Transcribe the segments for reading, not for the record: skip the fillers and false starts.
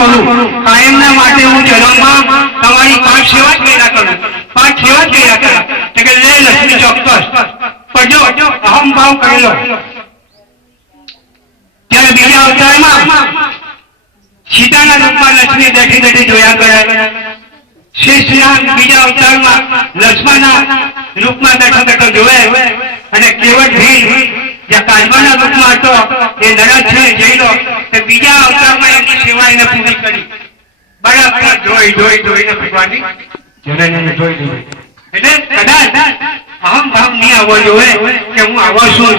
કરું કાયમના માટે હું જન્મમાં તમારી 5 સેવા જ કર્યા કરું 5 સેવા જ કર્યા કરા કે લે લક્ષ્મી ચોક્કસ પણ જો અહમ ભાવ કરેલો ત્યારે બીજા અવતારમાં સીતાના રૂપમાં લક્ષ્મી બેઠી બેઠી જોયા કરાય શ્રીના બીજા અવતારમાં લક્ષ્મણના રૂપમાં બેઠો બેઠો જોવે અને કેવળ ભીલ જે કાજબાના રૂપમાં હતો એ નરદ છે જઈલો તે બીજા અવતારમાં એમની સેવા એને પૂરી કરી બરાબર જોઈને ભગવાનની જનનીને જોઈ લીધી એટલે કદાચ અહમ ભાવ નહીં આવવો જોઈએ કે હું આવો છું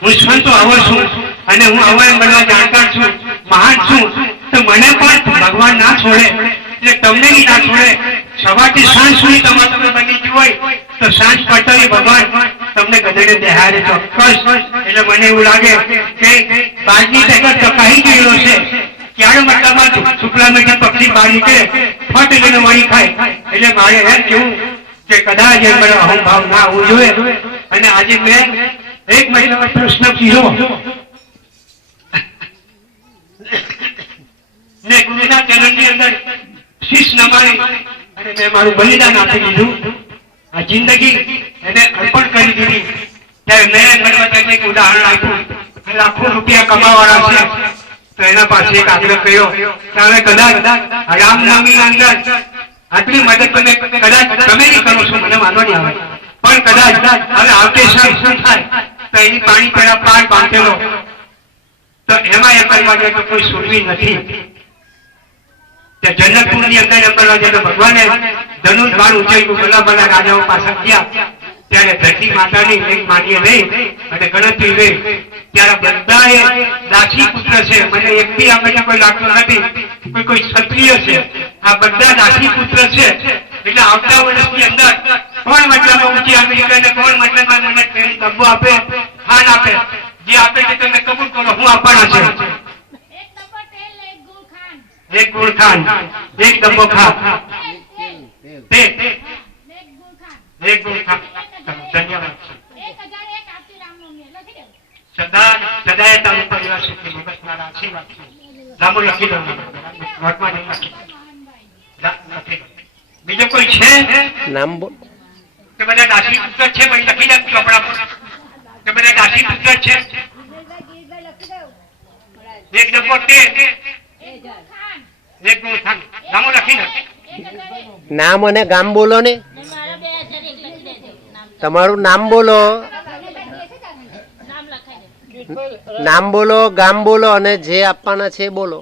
હું સંતો આવો છું અને હું આવો એમ બનવા જાણકાર છું મહાન છું તો મને પણ ભગવાન ના છોડે એટલે તમને બી ના છોડે સવારથી સાંજ સુધી તમારે તમે બની ગયું હોય તો સાંજ પડતા ભગવાન તમને ગધેડે દેહાડે ચોક્કસ એટલે મને એવું લાગે કે બાજની ટકા ટકાઈ ગયેલો છે ક્યારે મતલબમાં શુક્લામાંથી પક્ષી બહાર નીકળે ફટ લઈને વળી ખાય એટલે મારે એમ કેવું કે કદાચ એમ મને અહંભાવ ના આવવું જોઈએ અને આજે મેં એક મહિનામાં પ્રશ્ન કીધો ને ગુરુના ચરણની અંદર શીશ નમાડી અને મેં મારું બલિદાન આપી દીધું આ જિંદગી એને અર્પણ કરી દીધી ત્યારે મેં મને એક ઉદાહરણ આપ્યું લાખો રૂપિયા કમાવાળા છે તો એના પાસે એક આગ્રહ કર્યો તમે કદાચ રામનામની અંદર આટલી મદદ તમે કદાચ તમે નહીં કરો છો મને માનવા નહીં આવે પણ કદાચ હવે આવતે સાલ શું થાય તો એની પાણી પેલા પાર બાંધેલો તો એમાં એમ કરવા જાય તો કોઈ સુરવી નથી જન્નતપુર ની અંદર એમ કરવા જાય તો ભગવાને ધનુષ બાણ ઉંચાઈ ભલા ભલા રાજાઓ પાસે ગયા ત્યારે ધરતી માતાની એક માનીએ નહીં અને ગણતરી રહી ત્યારે બધાએ દાસી પુત્ર છે મને એક બી આપણને કોઈ લાગતું નથી કોઈ ક્ષત્રિય છે આ બધા દાસી પુત્ર છે એટલે આવતા વર્ષની અંદર કોણ મતલબ ઊંચી અમેરિકા ને કોણ મતલબ મને ડબ્બો આપે ખાન આપે જે આપે તે તમે કબૂલ કરો હું આપવાના છે એક ગુણ ખાન એક ડબ્બો ખા એક ગુણ ખા ધન્યવાદ સદાય તારું પરિવાર સુધી મગજ મારા આશીર્વાદ છે લાંબુ લખી દઉં નોટમાં બીજો કોઈ છે નામ બોલ કે બધા દાસી પુત્ર છે ભાઈ લખી દે ચોપડા પર કે બધા દાસી પુત્ર છે એક ડબ્બો એક ગુણ ખાન નામો લખી દે નામ અને ગામ બોલો ને તમારું નામ બોલો નામ બોલો ગામ બોલો અને જે આપવાના છે બોલો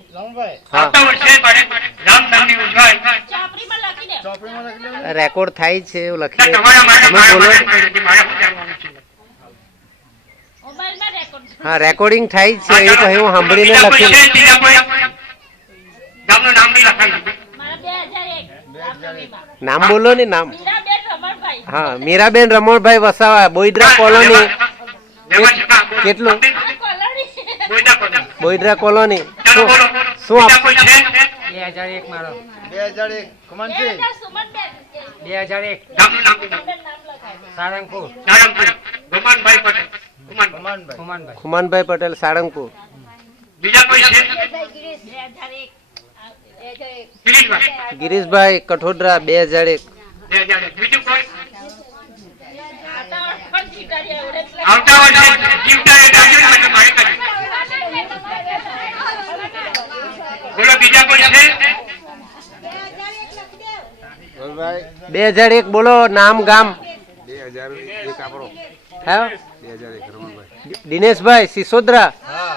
રેકોર્ડ થાય છે એવું લખી હા રેકોર્ડિંગ થાય છે એ તો હું સાંભળીને લખી નામ બોલો ને નામ હા મીરાબેન રમણભાઈ વસાવા બોઈદરા કોલોની કેટલું બોઈદરા કોલોની શું 2001 મારો 2001 કમનજી 2001 સારંગપુર ગમનભાઈ પટેલ ખુમાનભાઈ પટેલ સારંગપુર બીજા કોઈ છે ગિરીશભાઈ કઠોદરા 2001 બીજું કોઈ આવતા વર્ષે જીવતા એ દાજુ મને મારી કરી બોલો બીજા કોઈ છે 2001 બોલો નામ ગામ 2001 આપણો હા 2001 રમણભાઈ દિનેશભાઈ સિસોદરા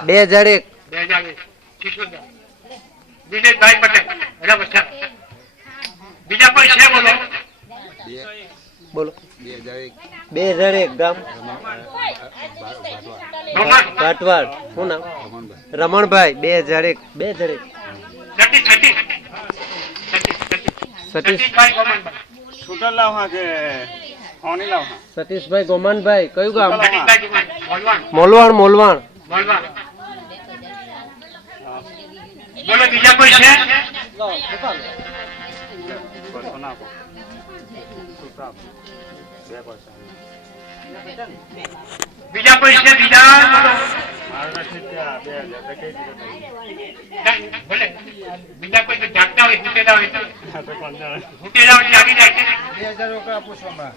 2001 સિસોદરા દિનેશભાઈ પટેલ બરાબર છે બીજા કોઈ છે બોલો બોલો 2001 ગામ ભાટવાડ શું નામ રમણભાઈ 2001 સતીશભાઈ ગોમાનભાઈ કયું ગામ મોલવાણ બોલો બીજા કોઈ છે બીજા કોઈ છે બીજા ભલે બીજા કોઈ જાગતા હોય ફૂટેલા હોય ફૂટેલા હોય આવી જાય છે 2000 રોકડા પૂછો હમણાં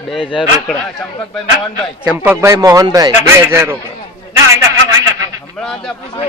2000 રોકડા ચંપકભાઈ મોહનભાઈ ચંપકભાઈ મોહનભાઈ 2000 રોકડા ના આઈલા કામ હમણાં જ પૂછો